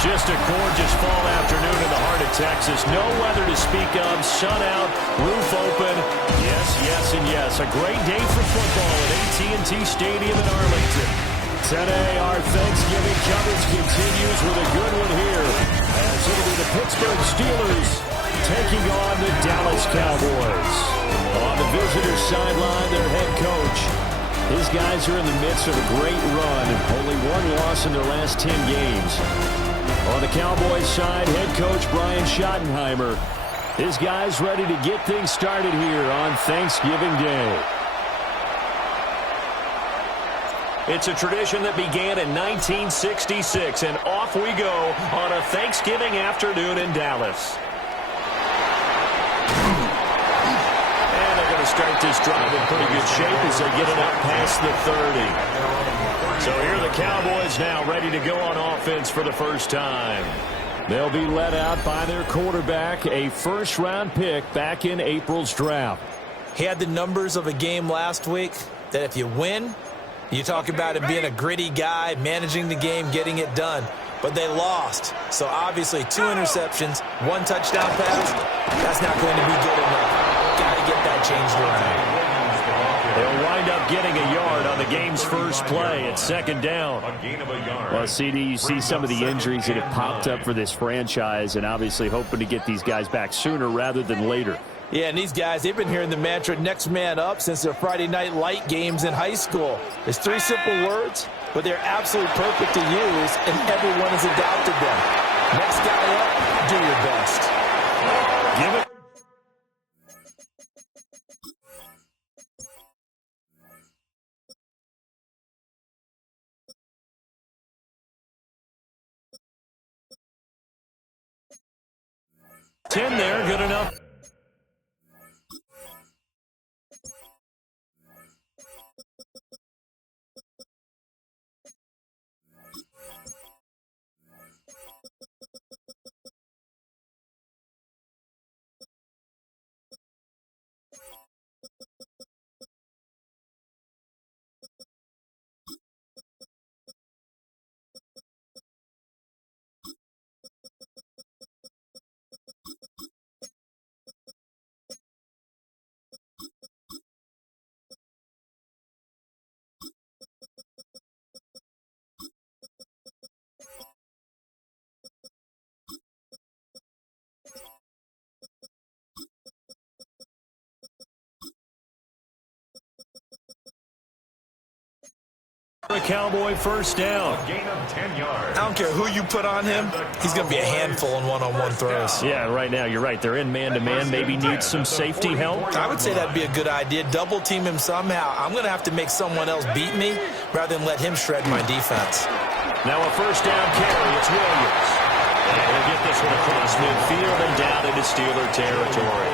Just a gorgeous fall afternoon in the heart of Texas. No weather to speak of. Sun out, roof open. Yes, yes, and yes. A great day for football at AT&T Stadium in Arlington. Today, our Thanksgiving coverage continues with a good one here, as it'll be the Pittsburgh Steelers taking on the Dallas Cowboys. On the visitors' sideline, their head coach. His guys are in the midst of a great run, only one loss in their last 10 games. On the Cowboys side, head coach Brian Schottenheimer. His guys ready to get things started here on Thanksgiving Day. It's a tradition that began in 1966, and off we go on a Thanksgiving afternoon in Dallas. And they're going to start this drive in pretty good shape as they get it up past the 30. So here are the Cowboys now ready to go on offense for the first time. They'll be led out by their quarterback, a first-round pick back in April's draft. He had the numbers of a game last week that if you win, you talk about him being a gritty guy, managing the game, getting it done. But they lost. So obviously 2 interceptions, 1 touchdown pass, that's not going to be good enough. Got to get that changed around. They'll wind up getting a yard on the game's first play at second down. Well, CD, you see some of the injuries that have popped up for this franchise, and obviously hoping to get these guys back sooner rather than later. Yeah, and these guys, they've been hearing the mantra next man up since their Friday night light games in high school. It's 3 simple words, but they're absolutely perfect to use, and everyone has adopted them. Next guy up, do your best. Give it. Ten there, good enough. A Cowboy first down. A gain of 10 yards. I don't care who you put on him, he's going to be a handful in one-on-one throws. Yeah, right now, you're right. They're in man-to-man. Maybe need some safety help. I would say that'd be a good idea. Double team him somehow. I'm going to have to make someone else beat me rather than let him shred my defense. Now a first down carry. It's Williams. And he'll get this one across midfield and down into Steeler territory.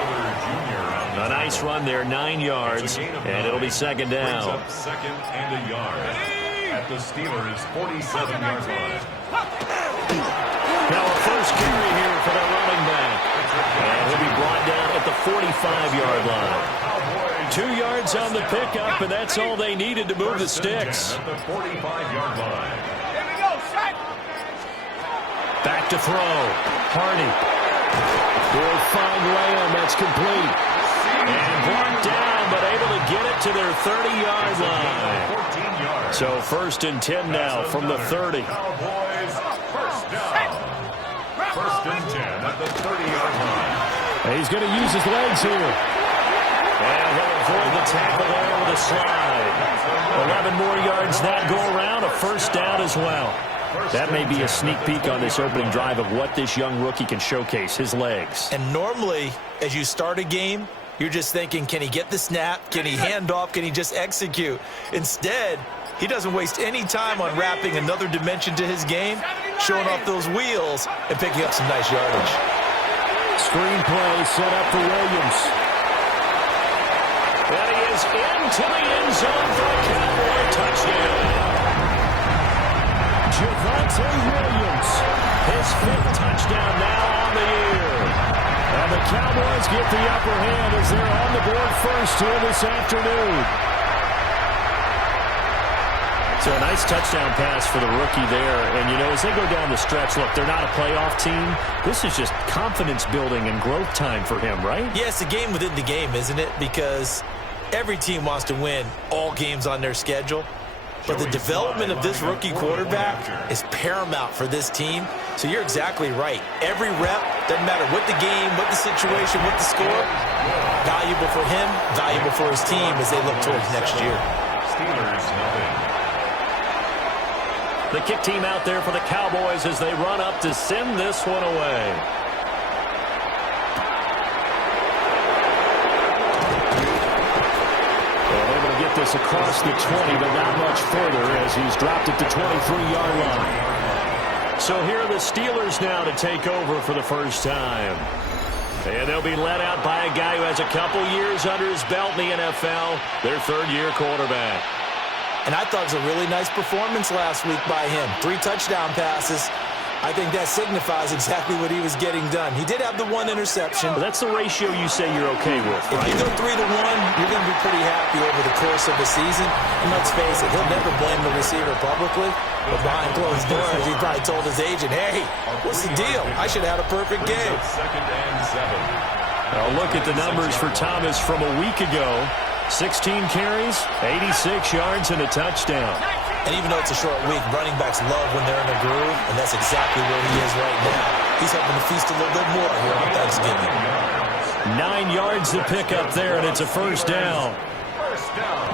A nice run there, 9 yards, and it'll be second down. Second and a yard at the Steelers' 47-yard line. Now a first carry here for the running back. And he'll be brought down at the 45-yard line. 2 yards on the pickup, and that's all they needed to move the sticks. At the 45-yard line. Back to throw. Hardy. Will find Lamb. That's complete. And brought down, but able to get it to their 30-yard line. So first and 10 now from the 30. Cowboys first down. First and 10 at the 30-yard line. He's going to use his legs here. And he'll avoid the tackle there with a slide. 11 more yards that go around. A first down as well. That may be a sneak peek on this opening drive of what this young rookie can showcase, his legs. And normally, as you start a game, you're just thinking, can he get the snap? Can he hand off? Can he just execute? Instead, he doesn't waste any time on wrapping another dimension to his game, showing off those wheels, and picking up some nice yardage. Screen play set up for Williams. And he is into the end zone for a Cowboy touchdown. Javonte Williams, his 5th touchdown now on the year. And the Cowboys get the upper hand as they're on the board first here this afternoon. So a nice touchdown pass for the rookie there. And, you know, as they go down the stretch, look, they're not a playoff team. This is just confidence building and growth time for him, right? Yeah, it's a game within the game, isn't it? Because every team wants to win all games on their schedule. But the development of this rookie quarterback is paramount for this team. So you're exactly right. Every rep, doesn't matter what the game, what the situation, what the score, valuable for him, valuable for his team as they look towards next year. The kick team out there for the Cowboys as they run up to send this one away. This across the 20, but not much further as he's dropped it to 23-yard line. So here are the Steelers now to take over for the first time. And they'll be led out by a guy who has a couple years under his belt in the NFL, their third-year quarterback. And I thought it was a really nice performance last week by him. 3 touchdown passes. I think that signifies exactly what he was getting done. He did have the 1 interception. Well, that's the ratio you say you're okay with, right? If you go 3-1, you're going to be pretty happy over the course of the season. And let's face it, he'll never blame the receiver publicly. But behind closed doors, he probably told his agent, hey, what's the deal? I should have had a perfect game. Now look at the numbers for Thomas from a week ago. 16 carries, 86 yards, and a touchdown. And even though it's a short week, running backs love when they're in a groove, and that's exactly where he is right now. He's hoping to feast a little bit more here on Thanksgiving. 9 yards to pick up there, and it's a first down.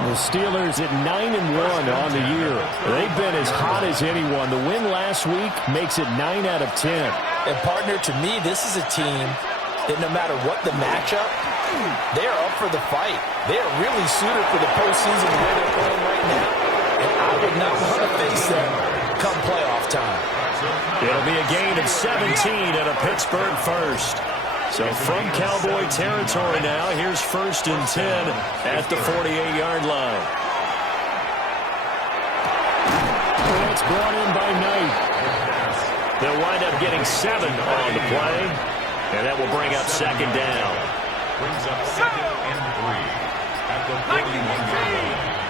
The Steelers at 9-1 on the year. They've been as hot as anyone. The win last week makes it 9 out of 10. And, partner, to me, this is a team that no matter what the matchup, they are up for the fight. They are really suited for the postseason the way they're playing right now. And I would not want to face them come playoff time. It'll be a gain of 17 and a Pittsburgh first. So from Cowboy territory now, here's 1st and 10 at the 48-yard line. And it's brought in by Knight. They'll wind up getting 7 on the play, and that will bring up 2nd down. Brings up 2nd and 3 at the 41-yard line.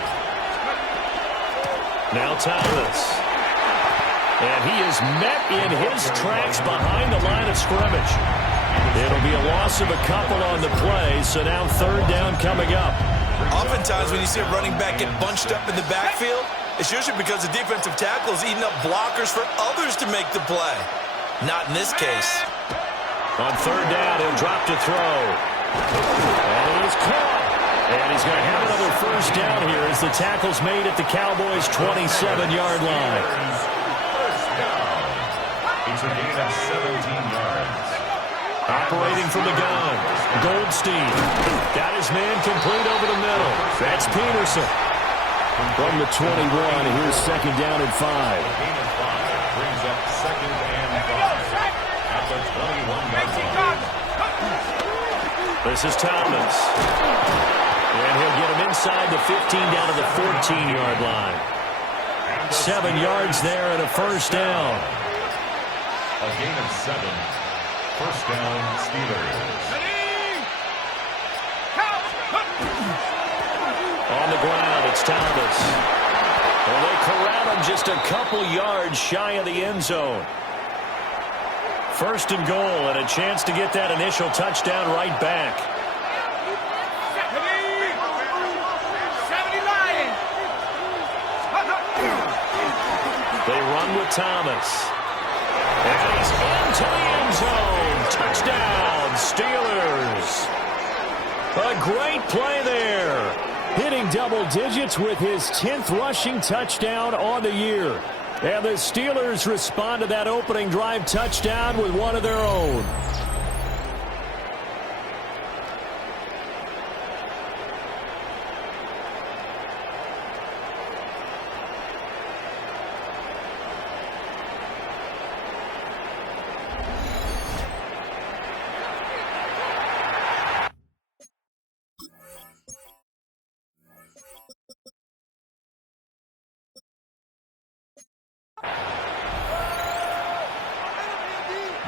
Now Thomas. And he is met in his tracks behind the line of scrimmage. It'll be a loss of a couple on the play, so now 3rd down coming up. Oftentimes when you see a running back get bunched up in the backfield, it's usually because the defensive tackle is eating up blockers for others to make the play. Not in this case. On 3rd down, he'll drop to throw. And he's caught. And he's going to have another first down here as the tackle's made at the Cowboys' 27-yard line. First down. It's a gain of 17 yards. Operating from the gun, Goldstein. Got his man complete over the middle. That's Peterson. From the 21, here's 2nd down and 5. Gain of 5 brings up 2nd and 5 at the 21-yard line. This is Thomas. And he'll get him inside the 15 down to the 14-yard line. 7 yards there and a first down. A gain of 7. First down, Steelers. On the ground, it's Thomas. And they corral him just a couple yards shy of the end zone. 1st and goal, and a chance to get that initial touchdown right back. They run with Thomas. And he's into the end zone. Touchdown, Steelers. A great play there. Hitting double digits with his 10th rushing touchdown on the year. And the Steelers respond to that opening drive touchdown with one of their own.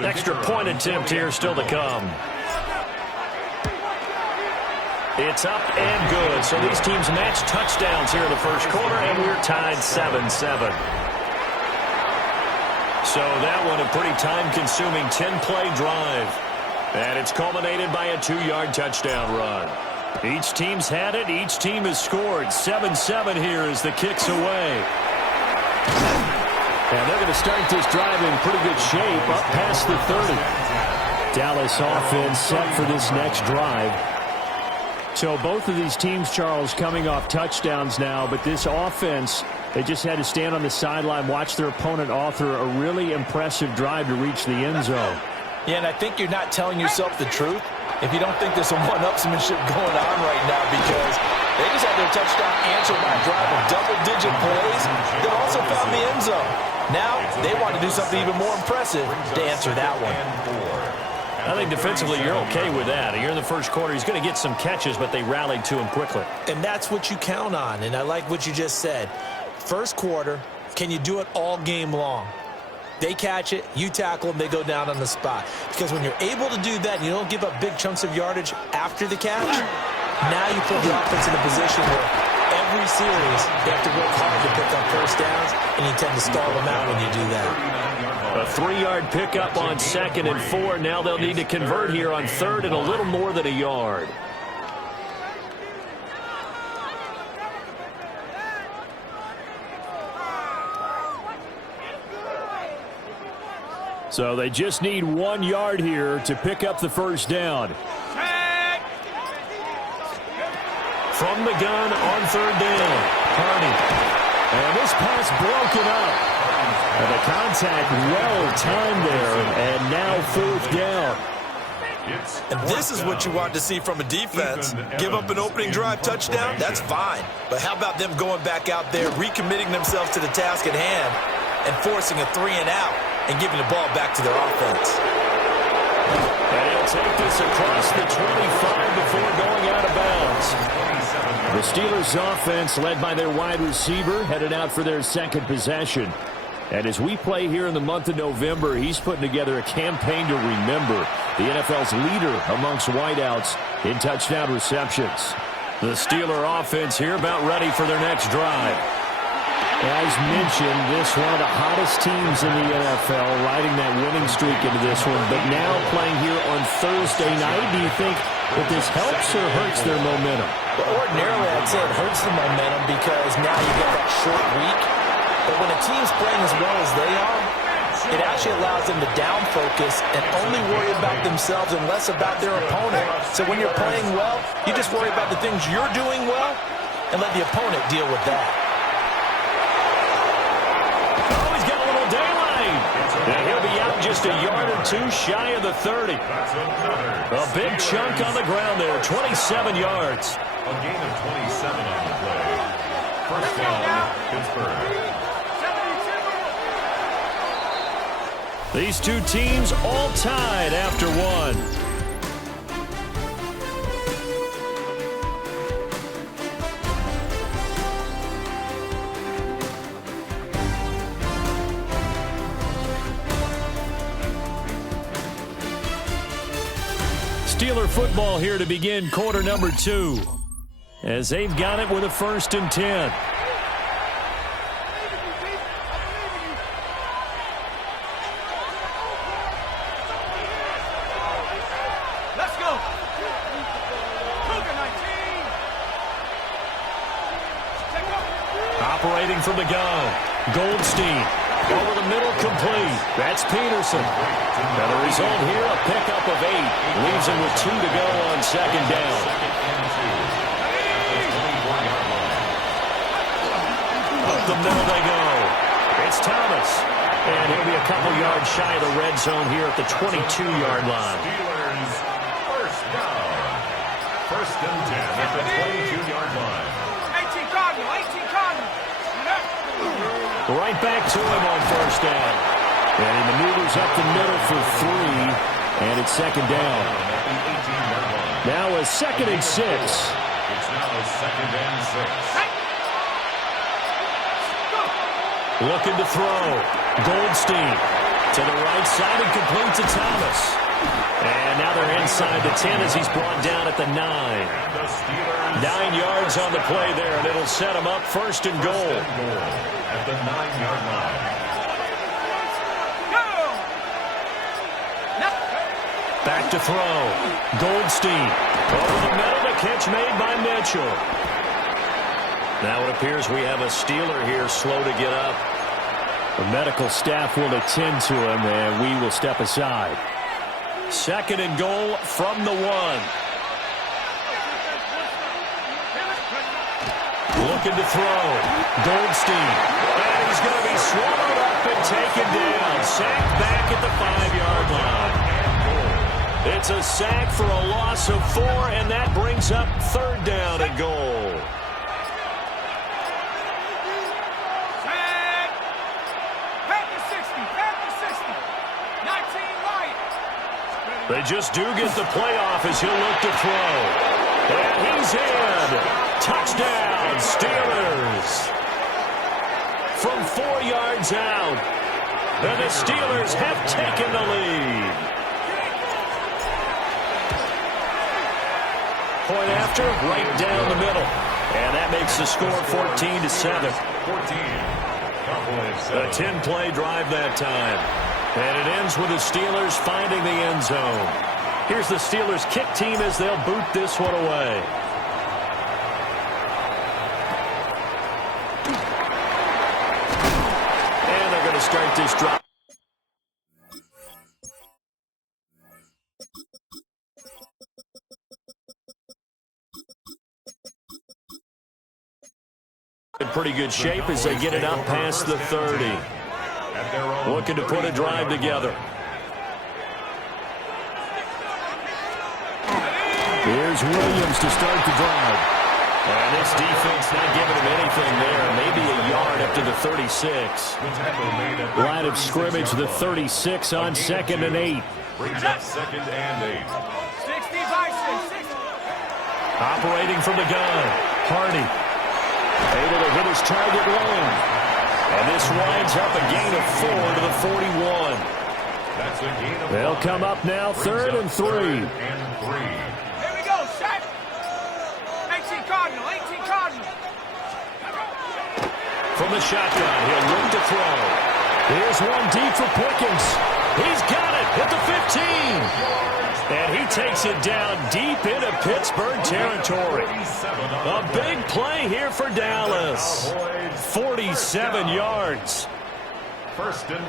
Extra point attempt here still to come. It's up and good. So these teams match touchdowns here in the first quarter, and we're tied 7-7. So that one a pretty time-consuming 10-play drive. And it's culminated by a 2-yard touchdown run. Each team's had it. Each team has scored. 7-7 here as the kick's away. And they're going to start this drive in pretty good shape up past the 30. Dallas offense set for this next drive. So both of these teams, Charles, coming off touchdowns now, but this offense, they just had to stand on the sideline, watch their opponent author a really impressive drive to reach the end zone. Yeah, and I think you're not telling yourself the truth if you don't think there's some one-upsmanship going on right now, because they just had their touchdown answered by a drive of double-digit plays that also found the end zone. Now they want to do something even more impressive to answer that one. I think defensively you're okay with that. Here in the first quarter, he's going to get some catches, but they rallied to him quickly. And that's what you count on, and I like what you just said. First quarter, can you do it all game long? They catch it, you tackle them, they go down on the spot. Because when you're able to do that and you don't give up big chunks of yardage after the catch, now you put the offense in a position where every series they have to work hard to pick up first downs, and you tend to stall them out when you do that. A 3-yard pickup on 2nd and 4. Now they'll need to convert here on 3rd and a little more than a yard. So they just need 1 yard here to pick up the first down. From the gun on 3rd down, Hardy. And this pass broken up. And the contact well-timed there, and now 4th down. And this is what you want to see from a defense. Give up an opening drive touchdown, that's fine. But how about them going back out there, recommitting themselves to the task at hand, and forcing a 3-and-out and giving the ball back to their offense. And he'll take this across the 25 before going out of bounds. The Steelers' offense, led by their wide receiver, headed out for their second possession. And as we play here in the month of November, he's putting together a campaign to remember, the NFL's leader amongst wideouts in touchdown receptions. The Steeler offense here about ready for their next drive. As mentioned, this one of the hottest teams in the NFL, riding that winning streak into this one, but now playing here on Thursday night. Do you think that this helps or hurts their momentum? Well, ordinarily, I'd say it hurts the momentum because now you get that short week. But when a team's playing as well as they are, it actually allows them to down focus and only worry about themselves and less about their opponent. So when you're playing well, you just worry about the things you're doing well and let the opponent deal with that. Oh, he's got a little daylight. And he'll be out just a yard or two shy of the 30. A big chunk on the ground there, 27 yards. A gain of 27 on the play. First down, Pittsburgh. These two teams all tied after one. Steeler football here to begin quarter number 2. As they've got it with a 1st and 10. Operating from the gun, Goldstein over the middle, complete. That's Peterson. And the result here, a pickup of 8. Leaves him with 2 to go on 2nd down. Up the middle they go. It's Thomas. And he'll be a couple yards shy of the red zone here at the 22-yard line. Steelers first down. 1st and 10 at the 22-yard line. 18 Cardinal, 18 Cardinal. Right back to him on 1st down. And he maneuvers up the middle for 3. And it's 2nd down. Now a 2nd and 6. It's now 2nd and 6. Looking to throw. Goldstein to the right side and complete to Thomas. And now they're inside the 10 as he's brought down at the 9. 9 yards on the play there, and it'll set him up first and goal. At the 9-yard line. Back to throw. Goldstein. Over the middle, the catch made by Mitchell. Now it appears we have a Steeler here slow to get up. The medical staff will attend to him, and we will step aside. Second and goal from the 1. Looking to throw. Goldstein. And he's going to be swallowed up and taken down. Sacked back at the 5-yard line. It's a sack for a loss of 4, and that brings up third down and goal. Sack. Back to 60. Back to 60. 19 right. They just do get the playoff as he'll look to throw. And he's in. Touchdown, Steelers. From 4 yards out. And the Steelers have taken the lead. Point after, right down the middle. And that makes the score 14-7. 14. A 10-play drive that time. And it ends with the Steelers finding the end zone. Here's the Steelers kick team as they'll boot this one away. And they're going to start this drive. In pretty good shape as they get it up past the 30. Looking to put a drive together. Here's Williams to start the drive. And this defense not giving him anything there. Maybe a yard up to the 36. Line of scrimmage, the 36 on 2nd and 8. Brings up 2nd and 8. 60 by 6. 60. Operating from the gun. Hardy. Able to hit his target long. And this winds up a gain of 4 to the 41. That's a gain of They'll come up now, 3rd and 3. Here we go. Sack. 18 Cardinal. 18 Cardinal. From the shotgun, he'll look to throw. Here's one deep for Pickens. He's got it at the 15. And he takes it down deep into Pittsburgh territory. A big play here for Dallas. 47 yards.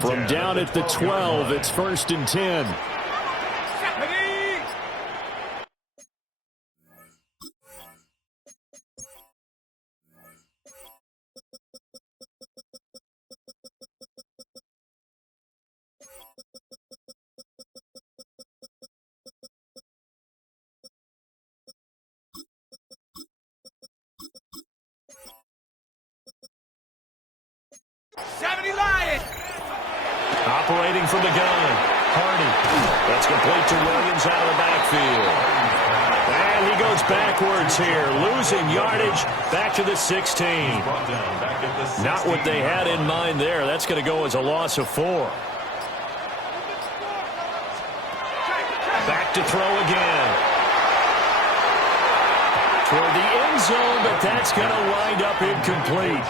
From down at the 12, it's 1st and 10. Operating from the gun. Hardy. That's complete to Williams out of the backfield. And he goes backwards here, losing yardage back to the 16. Not what they had in mind there. That's going to go as a loss of 4. Back to throw again. Toward the end zone, but that's going to wind up incomplete.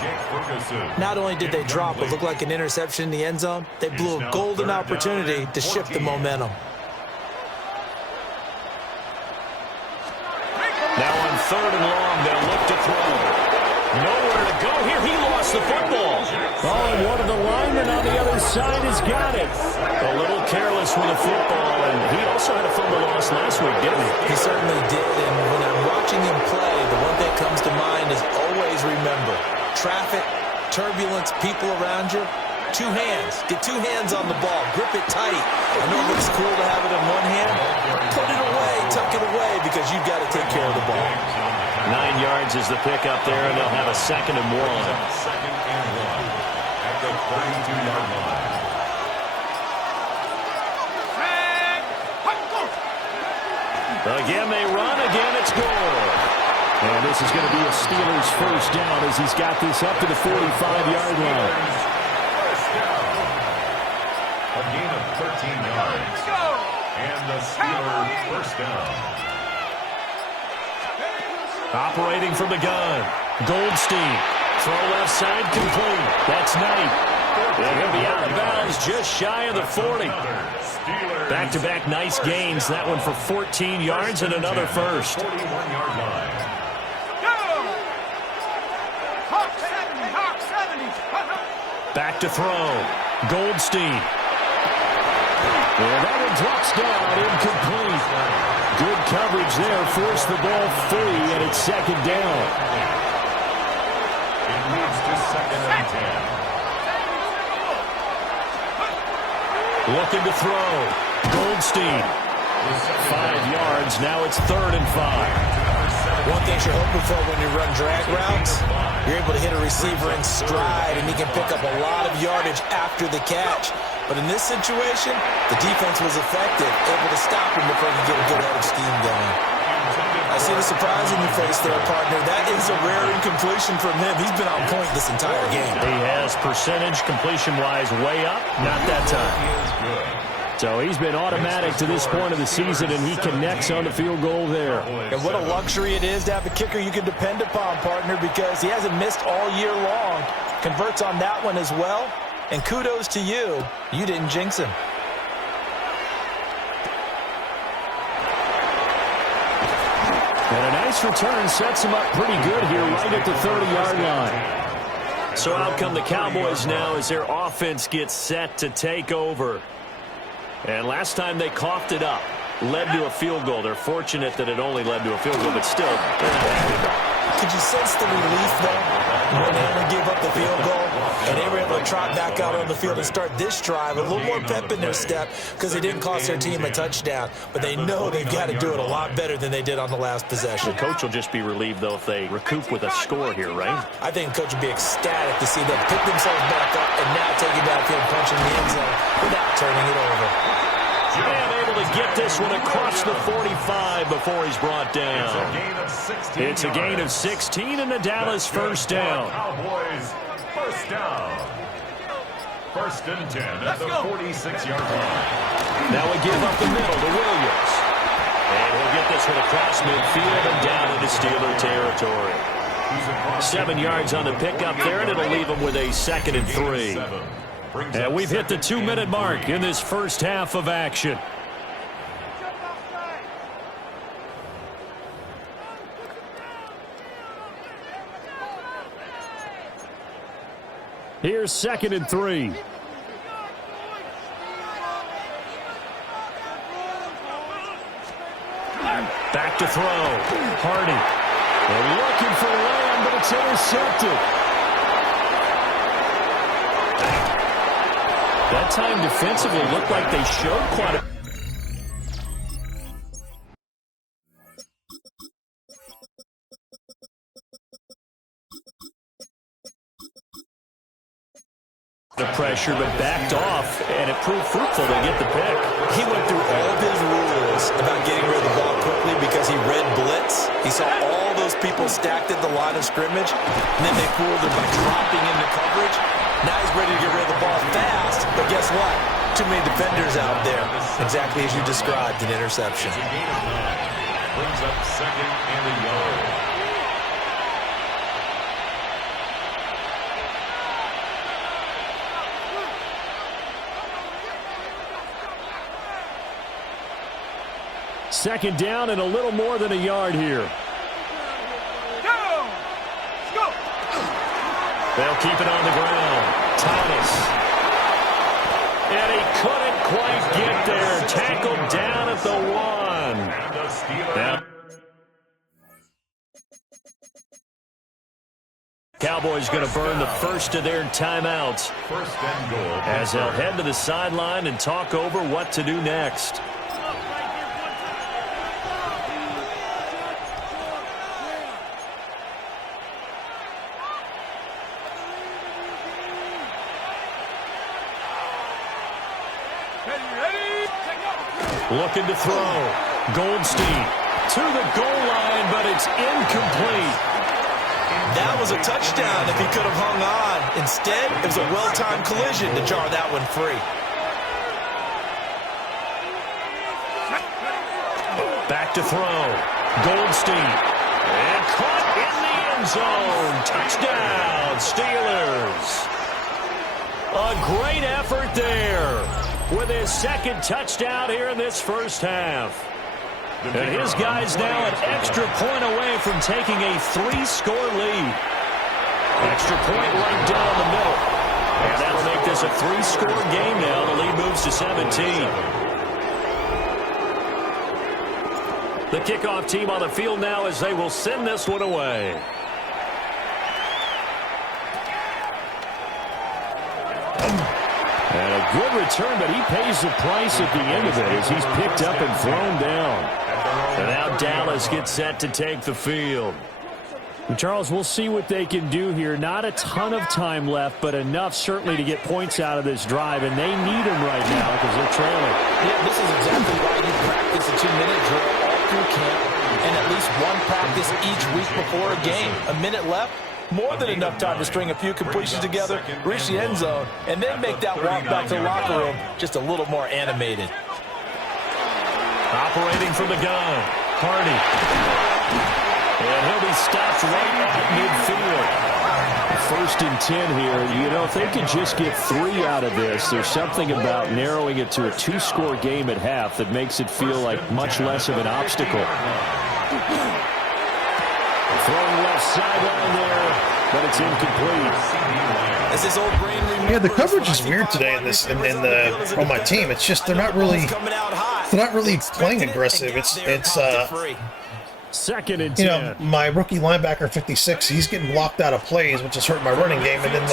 Not only did they drop what looked like an interception in the end zone, they blew a golden opportunity to shift the momentum. Now on 3rd and long, they'll look to throw. Nowhere to go here. He lost the football. Oh, and one of the linemen on the other side has got it. A little careless with the football, and he also had a fumble loss last week, didn't he? He certainly did, and when I'm watching him play, the one thing that comes to mind is always remember, traffic, turbulence, people around you, 2 hands. Get 2 hands on the ball. Grip it tight. I know it looks cool to have it in one hand. Put it away, tuck it away, because you've got to take care of the ball. 9 yards is the pick up there, and they'll have a 2nd and 1. 2nd and 1 at the 32-yard line. Again, they run. Again, it's good. And this is going to be a Steelers first down as he's got this up to the 45-yard line. First down. A gain of 13 yards. And the Steelers first down. Operating from the gun. Goldstein. Throw left side complete. That's Knight. And he'll be out of bounds just shy of the 40. Back-to-back nice gains. That one for 14 yards and another first. 41-yard line. Back to throw. Goldstein. And that one drops down, incomplete. Good coverage there, forced the ball free, and it's second down. It leads to second and 10. Looking to throw. Goldstein. 5 yards, now it's 3rd and 5. One thing you're hoping for when you run drag routes, you're able to hit a receiver in stride, and he can pick up a lot of yardage after the catch. But in this situation, the defense was effective, able to stop him before he could get a good head of steam going. I see the surprise in your face there, partner. That is a rare incompletion from him. He's been on point this entire game. He has percentage completion-wise way up, not that time. So he's been automatic to this point of the season, and he connects on the field goal there. And what a luxury it is to have a kicker you can depend upon, partner, because he hasn't missed all year long. Converts on that one as well. And kudos to you. You didn't jinx him. And a nice return sets him up pretty good here right at the 30-yard line. So out come the Cowboys now as their offense gets set to take over. And last time they coughed it up, led to a field goal. They're fortunate that it only led to a field goal, but still, they're not happy about it. Could you sense the relief, though, when they only gave up the field goal and they were able to trot back out on the field and start this drive, a little more pep in their step because they didn't cost their team a touchdown, but they know they've got to do it a lot better than they did on the last possession. The coach will just be relieved, though, if they recoup with a score here, right? I think the coach would be ecstatic to see them pick themselves back up and now take it downfield, punching the end zone without turning it over. And able to get this one across the 45 before he's brought down. It's a gain of 16 and the Dallas first down. Cowboys first down. 1st and 10 at the 46-yard line. Now we give up the middle to Williams. And he'll get this one across midfield and down into Steeler territory. 7 yards on the pickup there, and it'll leave him with a 2nd and 3. And we've hit the 2-minute mark in this first half of action. Here's 2nd and 3. Back to throw. Hardy. They're looking for Lamb, but it's intercepted. That time defensively looked like they showed quite a... the pressure, but backed off, and it proved fruitful to get the pick. He went through all of his rules about getting rid of the ball quickly because he read blitz. He saw all those people stacked at the line of scrimmage, and then they fooled him by dropping into coverage. Now he's ready to get rid of the ball fast, but guess what? Too many defenders out there. Exactly as you described, an interception. It's a gain of 9. Brings up 2nd and a yard. Second down and a little more than a yard here. They'll keep it on the ground. Thomas. And he couldn't quite get there. Tackled down at the 1. Now, Cowboys going to burn the first of their timeouts 1st and goal. as they'll head to the sideline and talk over what to do next. Looking to throw. Goldstein to the goal line, but it's incomplete. That was a touchdown if he could have hung on. Instead, it was a well-timed collision to jar that one free. Back to throw. Goldstein. And caught in the end zone. Touchdown, Steelers. A great effort there with his second touchdown here in this first half. And his guy's now an extra point away from taking a 3-score lead. Extra point right down the middle. And that'll make this a 3-score game now. The lead moves to 17. The kickoff team on the field now as they will send this one away. And a good return, but he pays the price at the end of it as he's picked up and thrown down. And now Dallas gets set to take the field. Charles, we'll see what they can do here. Not a ton of time left, but enough certainly to get points out of this drive, and they need them right now because they're trailing. Yeah, this is exactly why you practice a 2-minute drill all through camp and at least one practice each week before a game. A minute left, more than enough time to string a few completions together, reach the end zone, and then make that walk back to the locker room just a little more animated. Operating from the gun, Hardy. And he'll be stopped right at midfield. 1st and 10 here. You know, if they could just get 3 out of this, there's something about narrowing it to a 2-score game at half that makes it feel like much less of an obstacle. Throwing left sideline there, but it's incomplete. As this old brain Yeah, the coverage is weird today on my team. It's just they're not really playing aggressive. It's 2nd and 10. My rookie linebacker 56, he's getting blocked out of plays, which is hurting my running game. And then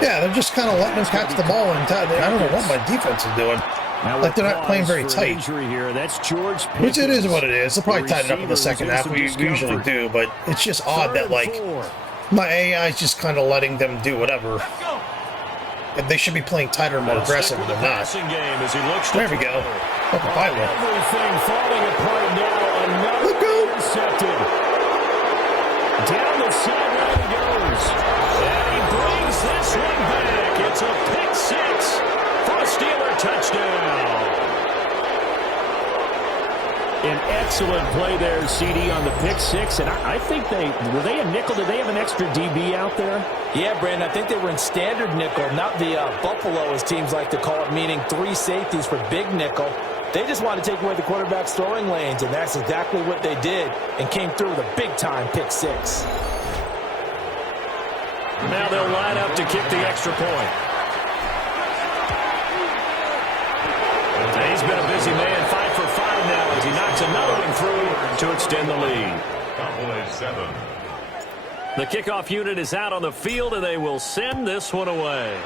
they're just kind of letting him catch the ball, and I don't know what my defense is doing. Like, they're not playing very tight. Which it is what it is. They'll probably tighten up in the second half. We usually do, but it's just odd that, like, my AI is just kind of letting them do whatever. And they should be playing tighter and more aggressive, but they're not. There we go. Everything falling apart now. Look go. Intercepted. Down the sideline he goes. And he brings this one back. It's a pick 6 for a Steeler touchdown. An excellent play there, CD, on the pick 6. And I think were they a nickel? Did they have an extra DB out there? Yeah, Brandon, I think they were in standard nickel, not the Buffalo, as teams like to call it, meaning 3 safeties for big nickel. They just wanted to take away the quarterback's throwing lanes, and that's exactly what they did, and came through with a big-time pick 6. Now they'll line up to kick the extra point. He's been a busy man, 5 for 5 now as he knocks another one through to extend the lead. Cowboys 7. The kickoff unit is out on the field, and they will send this one away.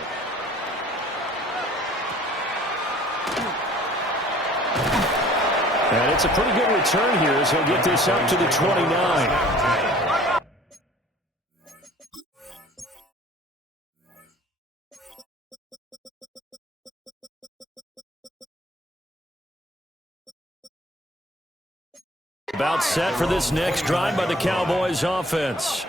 And it's a pretty good return here as he'll get this up to the 29. About set for this next drive by the Cowboys offense.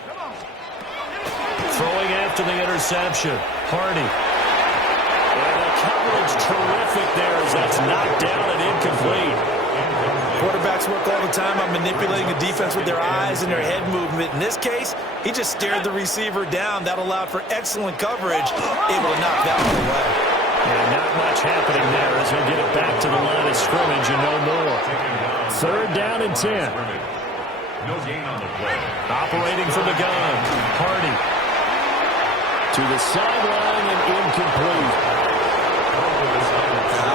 Throwing after the interception. Hardy. And the coverage terrific there as that's knocked down and incomplete. Quarterbacks work all the time on manipulating the defense with their eyes and their head movement. In this case, he just stared the receiver down. That allowed for excellent coverage, able to knock that one away. And not much happening there as he'll get it back to the line of scrimmage and no more. 3rd down and 10. No gain on the play. Operating from the gun. Hardy. To the sideline and incomplete.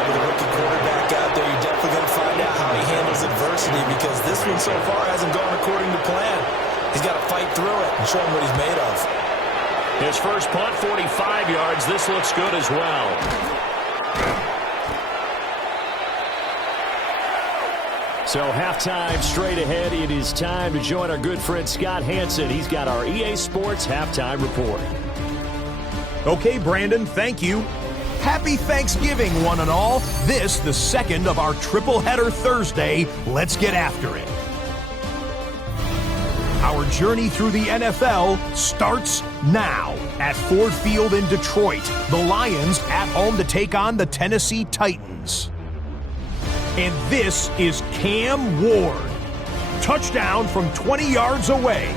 With a rookie quarterback out there, you're definitely going to find out how he handles adversity, because this one so far hasn't gone according to plan. He's got to fight through it and show him what he's made of. His first punt, 45 yards. This looks good as well. So halftime straight ahead. It is time to join our good friend Scott Hansen. He's got our EA Sports halftime report. Okay, Brandon, thank you. Happy Thanksgiving, one and all. This, the second of our triple header Thursday. Let's get after it. Our journey through the NFL starts now at Ford Field in Detroit. The Lions at home to take on the Tennessee Titans. And this is Cam Ward. Touchdown from 20 yards away.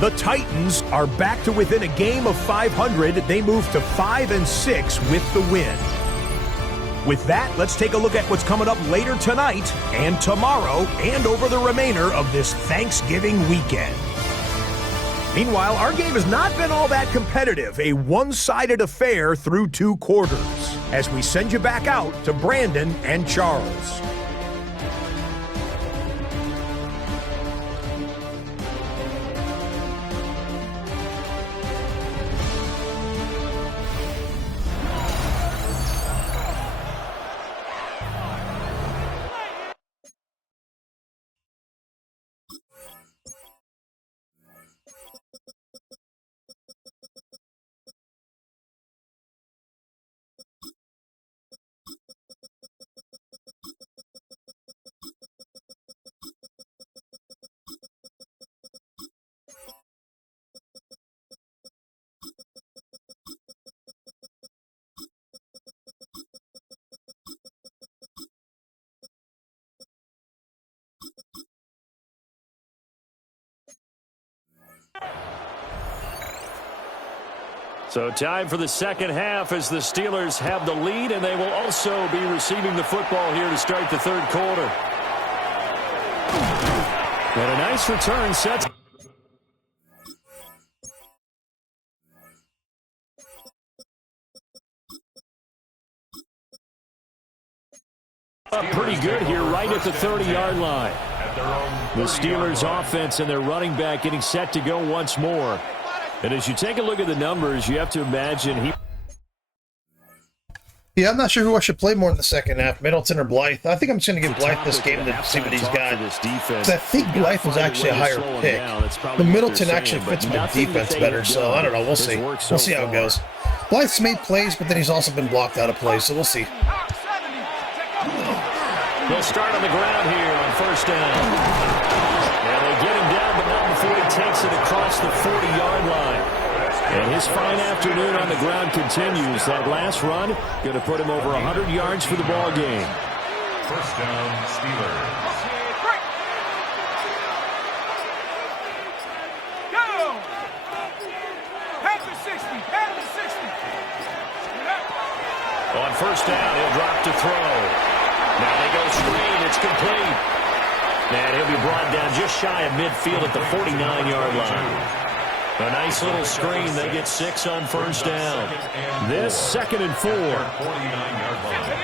The Titans are back to within a game of 500. They move to 5-6 with the win. With that, let's take a look at what's coming up later tonight and tomorrow and over the remainder of this Thanksgiving weekend. Meanwhile, our game has not been all that competitive, a one-sided affair through 2 quarters, as we send you back out to Brandon and Charles. So time for the second half as the Steelers have the lead, and they will also be receiving the football here to start the third quarter. And a nice return sets. Up pretty good here right at the 30-yard line. The Steelers offense and their running back getting set to go once more. And as you take a look at the numbers, you have to imagine Yeah, I'm not sure who I should play more in the second half, Middleton or Blythe. I think I'm just going to give Blythe this game to see what he's got. I think Blythe was actually a higher pick. The Middleton actually fits my defense better, so I don't know. We'll see. We'll see how it goes. Blythe's made plays, but then he's also been blocked out of plays, so we'll see. They'll start on the ground here on first down. And they get him down, but not before he takes it across the 40-yard line. And his fine afternoon on the ground continues. That last run going to put him over 100 yards for the ball game. First down, Steelers. Go! Head to 60. Head to 60. On first down, he'll drop to throw. Now they go screen. It's complete. And he'll be brought down just shy of midfield at the 49-yard line. A nice little screen. They get 6 on first down. This 2nd and 4. 49-yard line.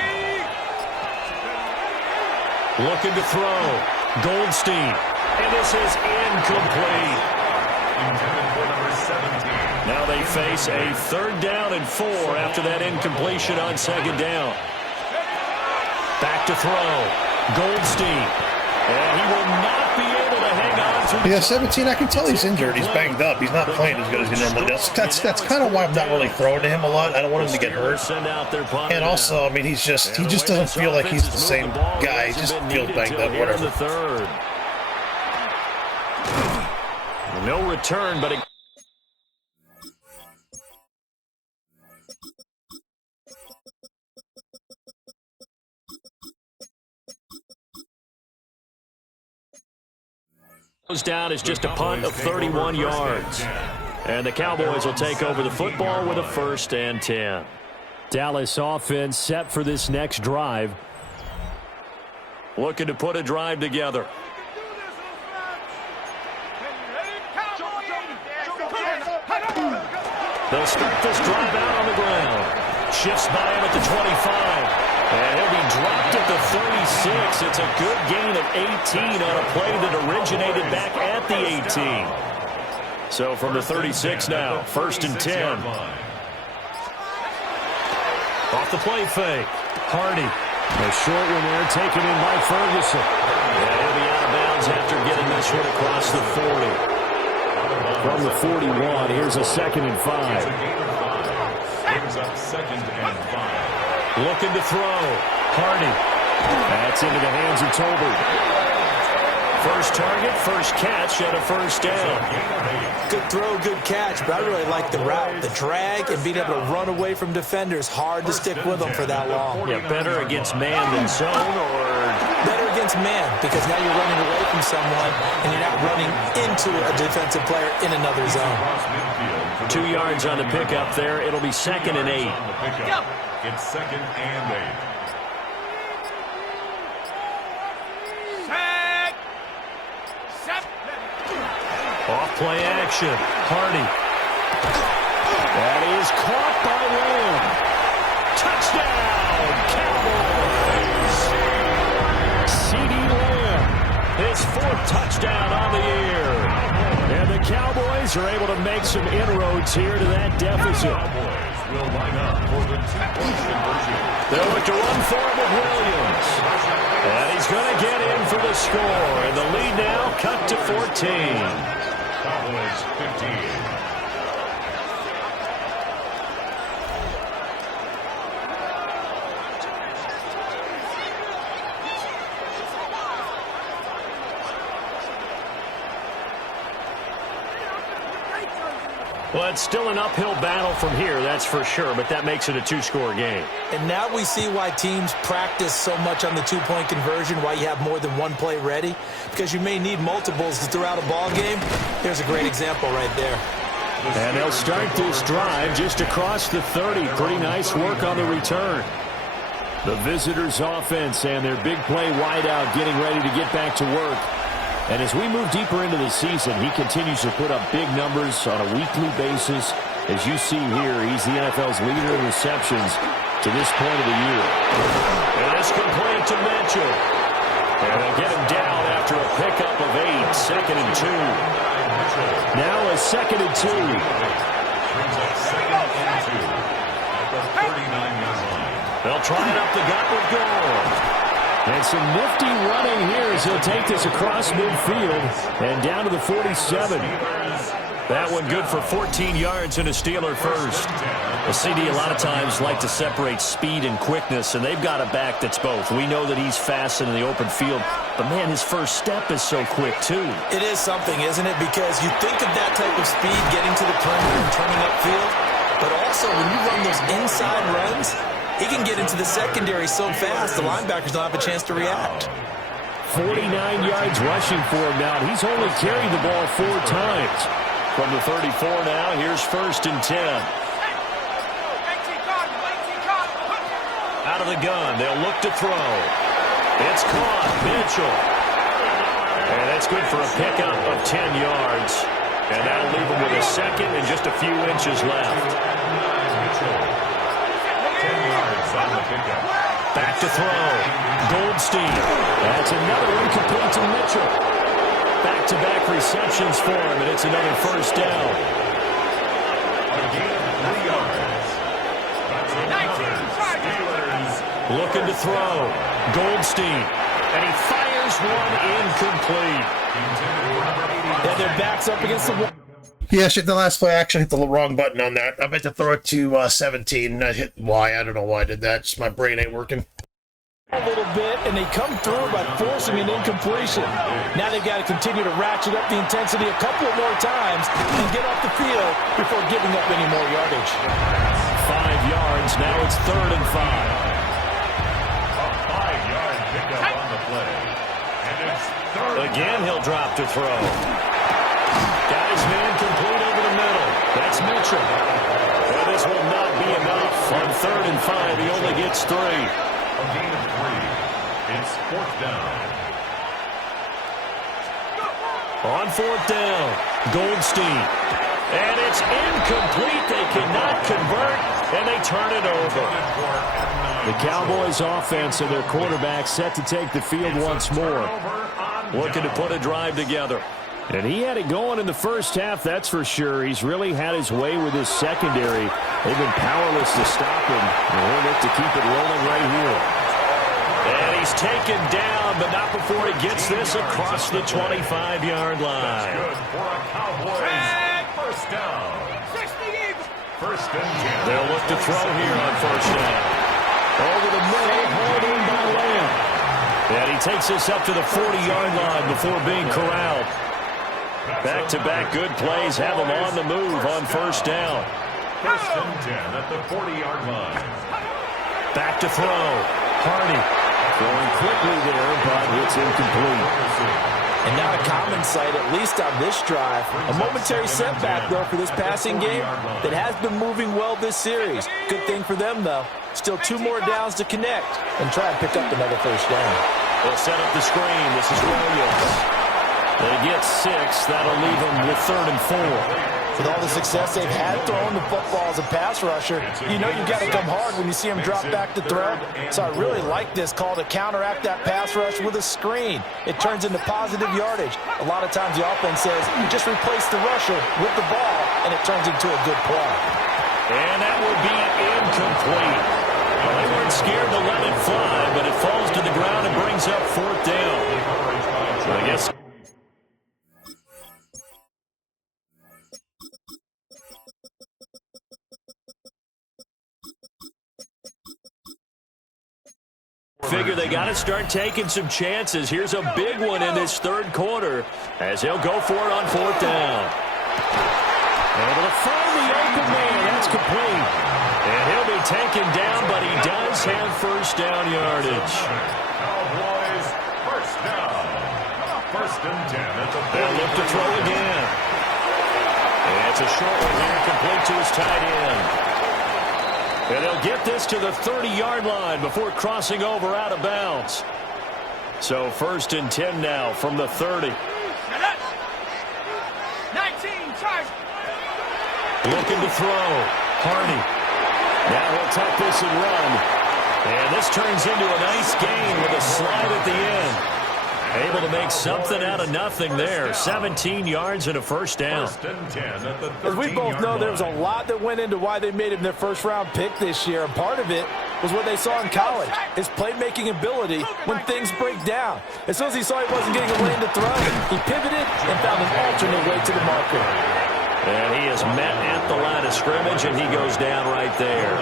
Looking to throw. Goldstein. And this is incomplete. Intended for number 17. Now they face a 3rd down and 4 after that incompletion on 2nd down. Back to throw. Goldstein. And he will not be able to hang on through. Yeah, 17, I can tell he's injured. He's banged up. He's not playing as good as he normally does. That's kind of why I'm not really throwing to him a lot. I don't want him to get hurt. And also, I mean, he just doesn't feel like he's the same guy. He just feels banged up, whatever. No return, but it goes down as just a punt of 31 yards. And the Cowboys will take over the football with a 1st and 10. Dallas offense set for this next drive. Looking to put a drive together. They'll start this drive out on the ground. Shifts by him at the 25. And he'll be dropped at the 36. It's a good gain of 18 on a play that originated back at the 18. So from the 36 now, 1st and 10. Off the play fake. Hardy. A short one there taken in by Ferguson. And he'll be out of bounds after getting this one across the 40. From the 41, here's a 2nd and 5. Brings up 2nd and 5. Looking to throw. Hardy. That's into the hands of Tolbert. First target, first catch, and a first down. Good throw, good catch, but I really like the route. The drag and being able to run away from defenders, hard to stick with them for that long. Yeah, better against man than zone, or? Better against man, because now you're running away from someone and you're not running into a defensive player in another zone. 2 yards on the pickup there. It'll be 2nd and 8. It's 2nd and 8. Off play action. Hardy. That is caught by Lamb. Touchdown, Cowboys. C.D. Lamb, his 4th touchdown on the year. And the Cowboys are able to make some inroads here to that deficit. Cowboys will line up for the 2-point conversion. They'll look to run for it with Williams. And he's going to get in for the score. And the lead now cut to 14. Cowboys 15. Well, it's still an uphill battle from here, that's for sure, but that makes it a 2-score game. And now we see why teams practice so much on the 2-point conversion, why you have more than one play ready, because you may need multiples throughout a ball game. Here's a great example right there. And they'll start this drive just across the 30. Pretty nice work on the return. The visitors' offense and their big play wideout getting ready to get back to work. And as we move deeper into the season, he continues to put up big numbers on a weekly basis. As you see here, he's the NFL's leader in receptions to this point of the year. And it's complete to Mitchell. And they'll get him down after a pickup of 8, 2nd and 2. Now a 2nd and 2. Brings up 2nd and 2 at the 39-yard line. They'll try it up the gut with Gore. And some nifty running here as he'll take this across midfield and down to the 47. That one good for 14 yards and a Steeler first. The CD a lot of times like to separate speed and quickness, and they've got a back that's both. We know that he's fast in the open field, but man, his first step is so quick too. It is something, isn't it? Because you think of that type of speed getting to the perimeter and turning upfield, but also when you run those inside runs, he can get into the secondary so fast, the linebackers don't have a chance to react. 49 yards rushing for him now. He's only carried the ball 4 times. From the 34 now, here's 1st and 10. Out of the gun, they'll look to throw. It's caught, Mitchell. And that's good for a pickup of 10 yards. And that'll leave him with a 2nd and just a few inches left. Mitchell. 10 yards on the pickup. Back to throw. Goldstein. That's another incomplete to Mitchell. Back-to-back receptions for him, and it's another first down. A gain of 3 yards. That's another Steelers. Looking to throw. Goldstein. And he fires one incomplete. Yeah, their back's up against the wall. Yeah, shit, the last play I actually hit the wrong button on that. I meant to throw it to 17, and I hit Y. I don't know why I did that. Just my brain ain't working. A little bit, and they come through by forcing an incompletion. Now they've got to continue to ratchet up the intensity a couple of more times and get off the field before giving up any more yardage. 5 yards. Now it's 3rd and 5. A 5-yard pickup on the play. And it's 3rd. Again, he'll drop to throw. Got his man complete over the middle. That's Mitchell. Well, this will not be enough. On 3rd and 5, he only gets 3. A gain of 3. It's 4th down. On 4th down, Goldstein. And it's incomplete. They cannot convert, and they turn it over. The Cowboys offense and their quarterback set to take the field once more. Looking to put a drive together. And he had it going in the first half, that's for sure. He's really had his way with his secondary. They've been powerless to stop him. And he'll look to keep it rolling right here. And he's taken down, but not before he gets this across the 25-yard line. That's good for a Cowboys first down. 1st and 10. They'll look to throw here on 1st down. Over the middle, hauled in by Lamb. And he takes us up to the 40-yard line before being corralled. Back-to-back good plays have them on the move on first down. First and 10 at the 40-yard line. Back to throw. Hardy throwing quickly there, but it's incomplete. And not a common sight, at least on this drive. A momentary setback, though, for this passing game that has been moving well this series. Good thing for them, though. Still 2 more downs to connect and try and pick up another first down. They'll set up the screen. This is Williams. They get 6. That'll leave them with 3rd and 4. With all the success they've had throwing the football as a pass rusher, you know you've got to come hard when you see him drop back to throw. So I really like this call to counteract that pass rush with a screen. It turns into positive yardage. A lot of times the offense says, just replace the rusher with the ball, and it turns into a good play. And that would be incomplete. Well, they weren't scared to let it fly, but it falls to the ground and brings up 4th down. So I guess... Figure they got to start taking some chances. Here's a big one in this 3rd quarter as he'll go for it on 4th down. Able to find the open man. That's complete. And he'll be taken down, but he does have first down yardage. Cowboys first down. First and 10 at the 40. They'll look to throw again. And it's a short one here, complete to his tight end. And they'll get this to the 30-yard line before crossing over out of bounds. So 1st and 10 now from the 30. 19, charge. Looking to throw. Hardy. Now he'll tuck this and run. And this turns into a nice gain with a slide at the end. Able to make something out of nothing there. 17 yards and a first down. First and 10 at the 13-yard line. As we both know, there was a lot that went into why they made him their first-round pick this year. And part of it was what they saw in college, his playmaking ability when things break down. As soon as he saw he wasn't getting a lane to throw, he pivoted and found an alternate way to the marker. And he is met at the line of scrimmage, and he goes down right there.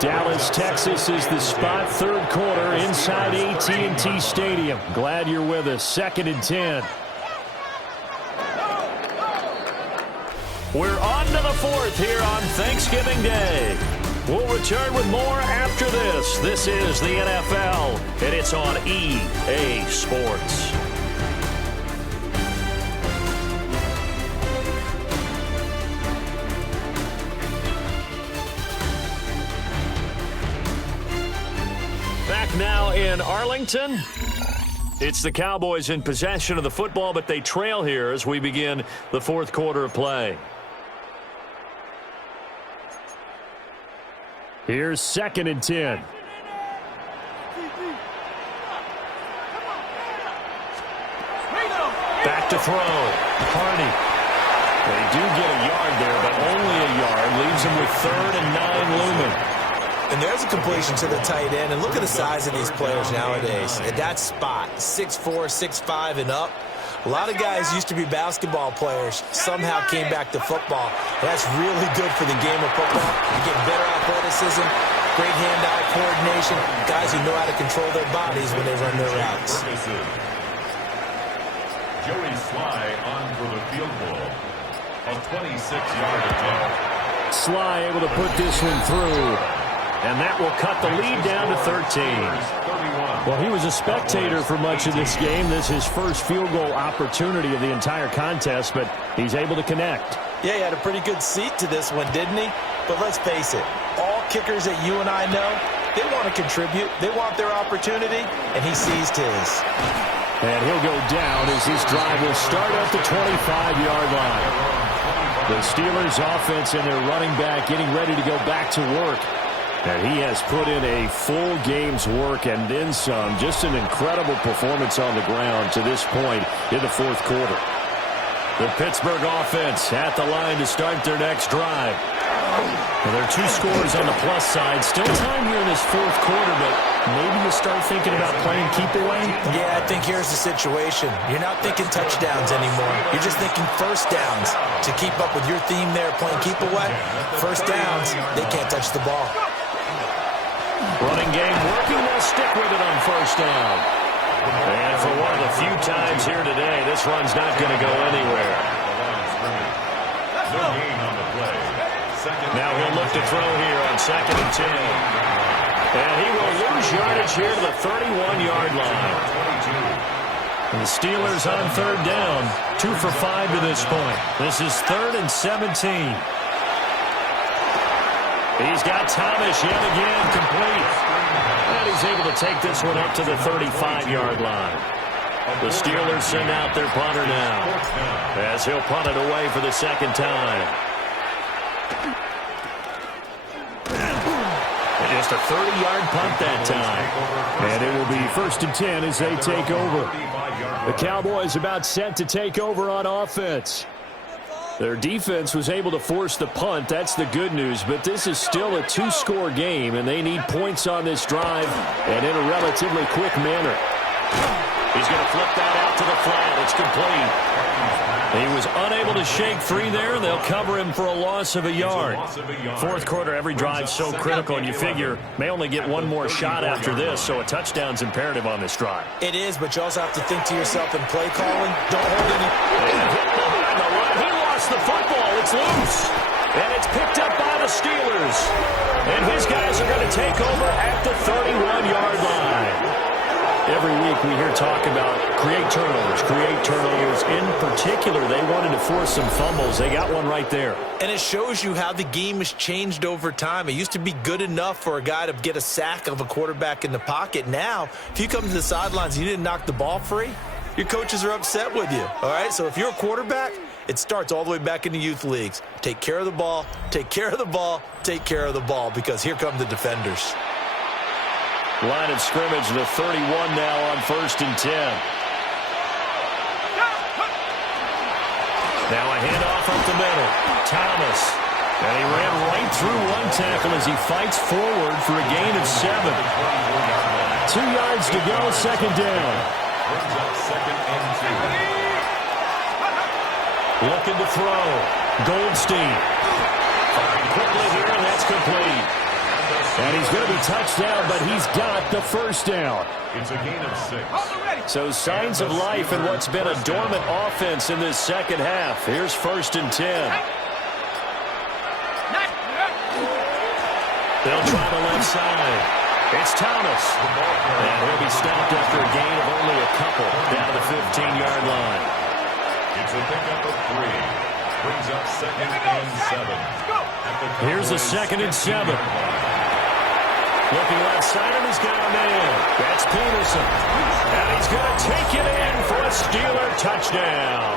Dallas, Texas is the spot. 3rd quarter inside AT&T Stadium. Glad you're with us. 2nd and 10. We're on to the 4th here on Thanksgiving Day. We'll return with more after this. This is the NFL, and it's on EA Sports. Back now in Arlington. It's the Cowboys in possession of the football, but they trail here as we begin the 4th quarter of play. Here's 2nd and 10. Back to throw. Hardy. They do get a yard there, but only a yard. Leaves them with 3rd and 9 looming. And there's a completion to the tight end. And look at the size of these players nowadays. At that spot, 6'4", 6'5", and up. A lot of guys used to be basketball players, somehow came back to football. That's really good for the game of football. You get better athleticism, great hand-eye coordination, guys who know how to control their bodies when they run their routes. Joey Sly on for the field goal. A 26-yard attempt. Sly able to put this one through. And that will cut the lead down to 13. Well, he was a spectator for much of this game. This is his first field goal opportunity of the entire contest, but he's able to connect. Yeah, he had a pretty good seat to this one, didn't he? But let's face it, all kickers that you and I know, they want to contribute. They want their opportunity, and he seized his. And he'll go down as this drive will start at the 25-yard line. The Steelers offense and their running back getting ready to go back to work. And he has put in a full game's work and then some. Just an incredible performance on the ground to this point in the 4th quarter. The Pittsburgh offense at the line to start their next drive. Well, there are 2 scores on the plus side. Still time here in this 4th quarter, but maybe you start thinking about playing keep away? Yeah, I think here's the situation. You're not thinking touchdowns anymore. You're just thinking first downs. To keep up with your theme there, playing keep away, first downs, they can't touch the ball. Running game working. They'll stick with it on first down. And for one of the few times here today, this run's not going to go anywhere. Now he'll look to throw here on 2nd and 10. And he will lose yardage here to the 31-yard line. And the Steelers on 3rd down, 2 for 5 to this point. This is 3rd and 17. He's got Thomas yet again complete. And he's able to take this one up to the 35-yard line. The Steelers send out their punter now, as he'll punt it away for the 2nd time. Just a 30-yard punt that time. And it will be 1st and 10 as they take over. The Cowboys about set to take over on offense. Their defense was able to force the punt. That's the good news. But this is still a 2-score game, and they need points on this drive and in a relatively quick manner. He's going to flip that out to the flat. It's complete. He was unable to shake free there. They'll cover him for a loss of a yard. 4th quarter, every drive's so critical, and you figure may only get one more shot after this, so a touchdown's imperative on this drive. It is, but you also have to think to yourself in play calling, don't hold any. He lost the football. It's loose. And it's picked up by the Steelers. And his guys are going to take over at the 31-yard line. Every week we hear talk about create turnovers. In particular, they wanted to force some fumbles. They got one right there. And it shows you how the game has changed over time. It used to be good enough for a guy to get a sack of a quarterback in the pocket. Now, if you come to the sidelines and you didn't knock the ball free, your coaches are upset with you. All right, so if you're a quarterback, it starts all the way back in the youth leagues. Take care of the ball, take care of the ball, take care of the ball, because here come the defenders. Line of scrimmage to the 31 now on 1st and 10. Now a handoff up the middle. Thomas. And he ran right through one tackle as he fights forward for a gain of 7. 2 yards to go, 2nd down. Brings up 2nd and 2. Looking to throw. Goldstein. Firing quickly here, and that's complete. And he's going to be touched down, but he's got the 1st down. It's a gain of 6. So signs of life in what's been a dormant offense in this 2nd half. Here's 1st and 10. They'll try the left side. It's Thomas. And he'll be stopped after a gain of only a couple down to the 15-yard line. It's a pickup of 3. Brings up 2nd and 7. Here's the 2nd and 7. Looking left side, and he's got a man. That's Peterson. And he's going to take it in for a Steeler touchdown.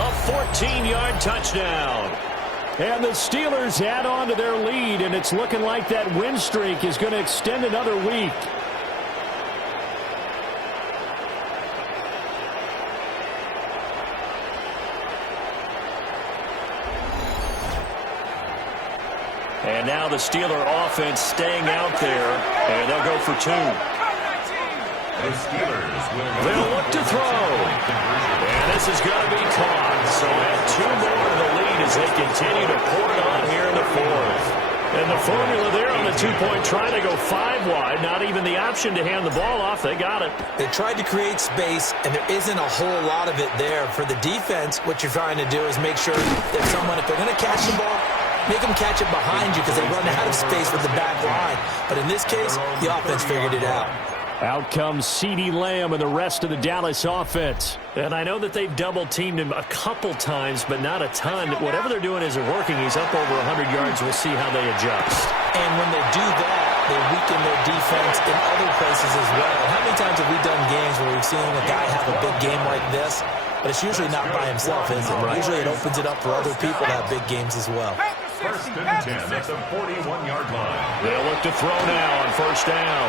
A 14-yard touchdown. And the Steelers add on to their lead, and it's looking like that win streak is going to extend another week. And now the Steeler offense staying out there, and they'll go for 2. The Steelers They'll look to throw. And this is going to be caught. So add 2 more to the lead as they continue to pour it on here in the 4th. And the formula there on the 2-point try to go 5 wide. Not even the option to hand the ball off. They got it. They tried to create space, and there isn't a whole lot of it there. For the defense, what you're trying to do is make sure that someone, if they're going to catch the ball, make them catch it behind you because they run out of space with the back line. But in this case, the offense figured it out. Out comes CeeDee Lamb and the rest of the Dallas offense. And I know that they've double-teamed him a couple times, but not a ton. Whatever they're doing isn't working. He's up over 100 yards. We'll see how they adjust. And when they do that, they weaken their defense in other places as well. How many times have we done games where we've seen a guy have a big game like this? But it's usually not by himself, is it? Right. Usually it opens it up for other people to have big games as well. 1st and 10 at the 41-yard line. They'll look to throw now on 1st down.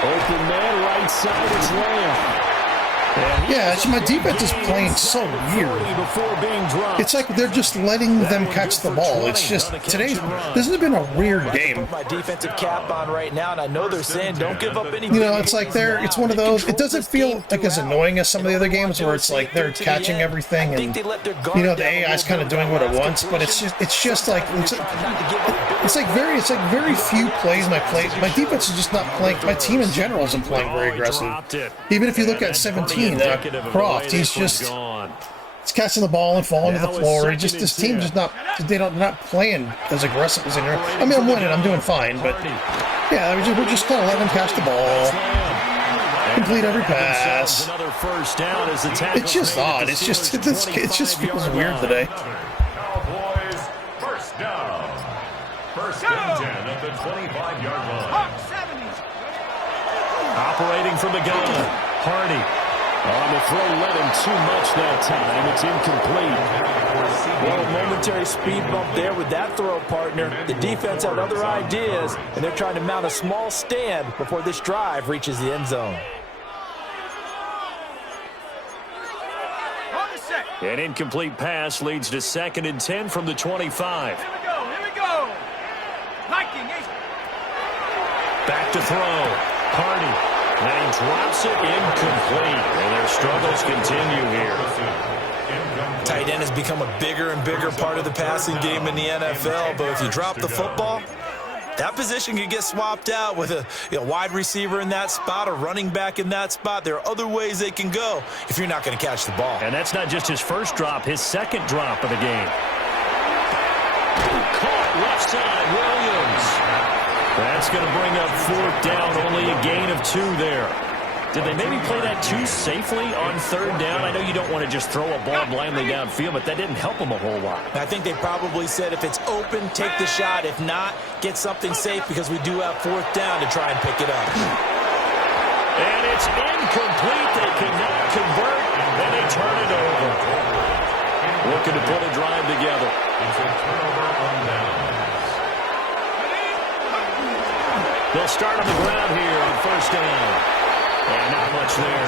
Open man, right side is Lamb. Yeah, my defense is playing so weird. It's like they're just letting them catch the ball. It's just, today, this has been a weird game. I put my defensive cap on right now, and I know they're saying don't give up anything. You know, it's like it's one of those, it doesn't feel like as annoying as some of the other games where it's like they're catching everything and, you know, the AI's kind of doing what it wants, but it's just like, It's like very few plays. My defense is just not playing. My team in general isn't playing very aggressive. Even if you look at 17, Croft, he's catching the ball and falling to the floor. This team just they're not playing as aggressive as they are. I mean, I'm winning, I'm doing fine, but yeah, we're just kind of letting them catch the ball, complete every pass. It's just odd. It just feels weird today. Cowboys first down. First and 10 at the 25-yard line. Operating from the gun, Hardy. On the throw, led him too much that time. It's incomplete. Well, a momentary speed bump there with that throw, partner. The defense had other ideas, and they're trying to mount a small stand before this drive reaches the end zone. An incomplete pass leads to 2nd and 10 from the 25. Here we go. Back to throw. Hardy. And he drops it incomplete. And their struggles continue here. Tight end has become a bigger and bigger part of the passing game in the NFL, but if you drop the football, that position can get swapped out with a wide receiver in that spot, a running back in that spot. There are other ways they can go if you're not going to catch the ball. And that's not just his first drop, his second drop of the game. Caught left side, Williams. That's going to bring up 4th down, only a gain of 2 there. Did they maybe play that too safely on 3rd down? I know you don't want to just throw a ball blindly downfield, but that didn't help them a whole lot. I think they probably said if it's open, take the shot. If not, get something safe because we do have 4th down to try and pick it up. And it's incomplete. They cannot convert, and they turn it over. Looking to put a drive together. It's a turnover on downs. They'll start on the ground here on 1st down. And not much there.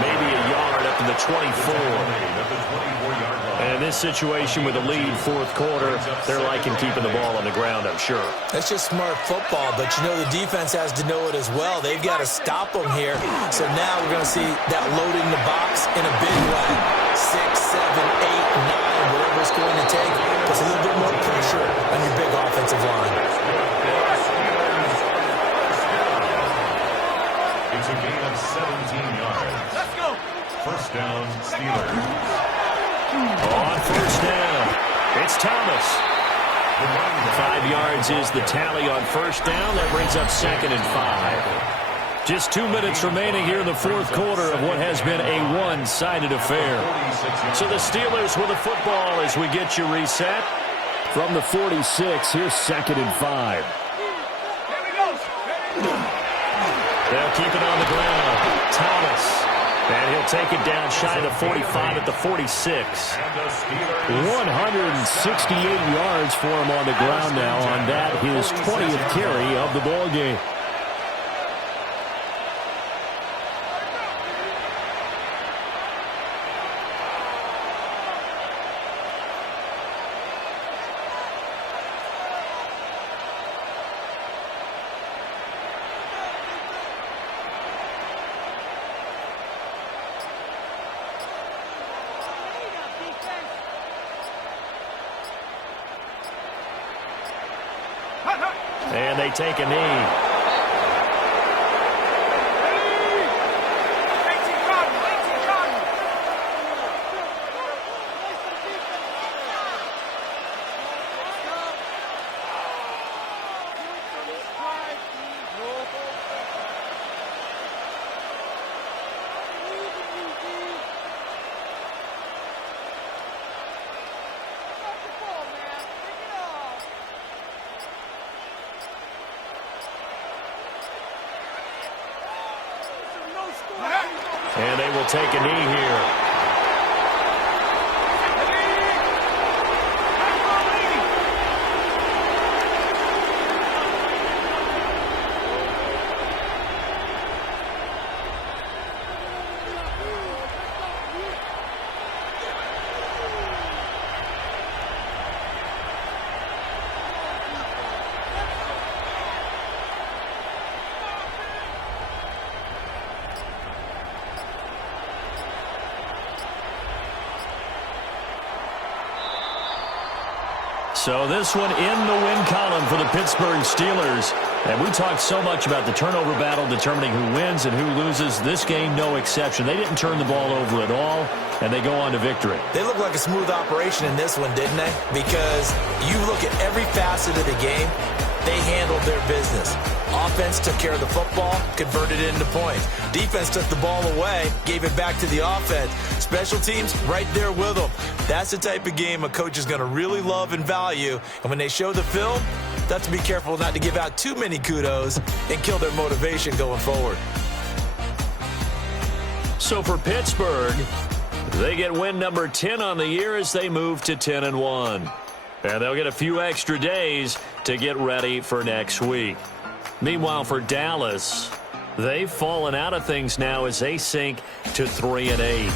Maybe a yard up to the 24. And in this situation with a lead 4th quarter, they're liking keeping the ball on the ground, I'm sure. That's just smart football, but the defense has to know it as well. They've got to stop them here. So now we're going to see that loading the box in a big way. 6, 7, 8, 9, whatever it's going to take. Puts a little bit more pressure on your big offensive line. It's a gain of 17 yards. Let's go. First down, Steelers. On 1st down, it's Thomas. 5 yards is the tally on 1st down. That brings up 2nd and 5. Just 2 minutes remaining here in the 4th quarter of what has been a one-sided affair. So the Steelers with the football as we get you reset. From the 46, here's 2nd and 5. Here we go. They'll keep it on the ground. Thomas. And he'll take it down shy of the 45 at the 46. 168 yards for him on the ground now on that, his 20th carry of the ball game. And they take a knee. And they will take a knee here. So this one in the win column for the Pittsburgh Steelers. And we talked so much about the turnover battle determining who wins and who loses. This game, no exception. They didn't turn the ball over at all, and they go on to victory. They look like a smooth operation in this one, didn't they? Because you look at every facet of the game, they handled their business. Offense took care of the football, converted it into points. Defense took the ball away, gave it back to the offense. Special teams, right there with them. That's the type of game a coach is going to really love and value. And when they show the film, they have to be careful not to give out too many kudos and kill their motivation going forward. So for Pittsburgh, they get win number 10 on the year as they move to 10-1. And they'll get a few extra days to get ready for next week. Meanwhile, for Dallas, they've fallen out of things now as they sink to 3-8.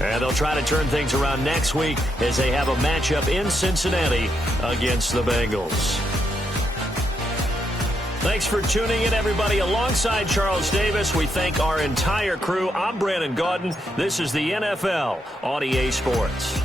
And they'll try to turn things around next week as they have a matchup in Cincinnati against the Bengals. Thanks for tuning in, everybody. Alongside Charles Davis, we thank our entire crew. I'm Brandon Gaudin. This is the NFL on EA Sports.